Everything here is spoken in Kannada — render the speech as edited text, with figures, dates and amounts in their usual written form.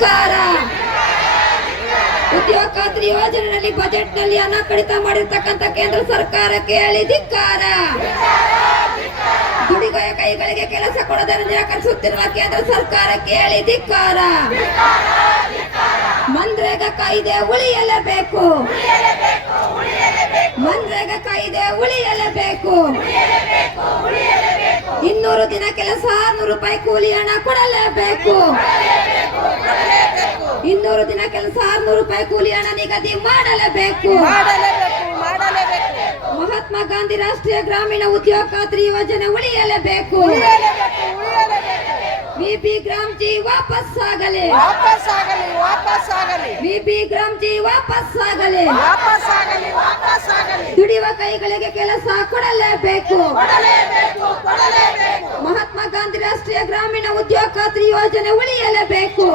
ಧಿಕ್ಕಾರ. ಉದ್ಯೋಗ ಖಾತ್ರಿ ಯೋಜನೆಯಲ್ಲಿ ಬಜೆಟ್ ನಲ್ಲಿ ಹಣ ಕಡಿತ ಮಾಡಿರ್ತಕ್ಕಂಥ ಕೇಂದ್ರ ಸರ್ಕಾರಕ್ಕೆ ಹೇಳಿ ಧಿಕ್ಕಾರ. ದುಡಿಗೆಯ ಕೈಗಳಿಗೆ ಕೆಲಸ ಕೊಡದನ್ನು ನಿರಾಕರಿಸುತ್ತಿರುವ ಕೇಂದ್ರ ಸರ್ಕಾರಕ್ಕೆ ಹೇಳಿ ಧಿಕ್ಕಾರ. ಮನ್ರೇಗಾ ಕಾಯ್ದೆ ಉಳಿಯಲೇಬೇಕು. ಮನ್ರೇಗಾ ಕಾಯ್ದೆ ಉಳಿಯಲೇಬೇಕು. 200 ದಿನ ಕೆಲಸ 600 ರೂಪಾಯಿ ಕೂಲಿ ಹಣ ಕೊಡಲೇಬೇಕು. 200 ದಿನ ಕೆಲಸ 600 ರೂಪಾಯಿ ಕೂಲಿ ಹಣ ನಿಗದಿ ಮಾಡಲೇಬೇಕು. ಮಹಾತ್ಮ ಗಾಂಧಿ ರಾಷ್ಟ್ರೀಯ ಗ್ರಾಮೀಣ ಉದ್ಯೋಗ ಖಾತ್ರಿ ಯೋಜನೆ ಉಳಿಯಲೇಬೇಕು. ಬಿಬಿ ಗ್ರಾಮ್ಜಿ ವಾಪಸ್ ಆಗಲಿ. ಬಿಬಿ ಗ್ರಾಮ್ಜಿ ವಾಪಸ್ ಆಗಲಿ. ದುಡಿಯುವ ಕೈಗಳಿಗೆ ಕೆಲಸ ಕೊಡಲೇಬೇಕು. ಮಹಾತ್ಮ ಗಾಂಧಿ ರಾಷ್ಟ್ರೀಯ ಗ್ರಾಮೀಣ ಉದ್ಯೋಗ ಖಾತ್ರಿ ಯೋಜನೆ ಉಳಿಯಲೇಬೇಕು.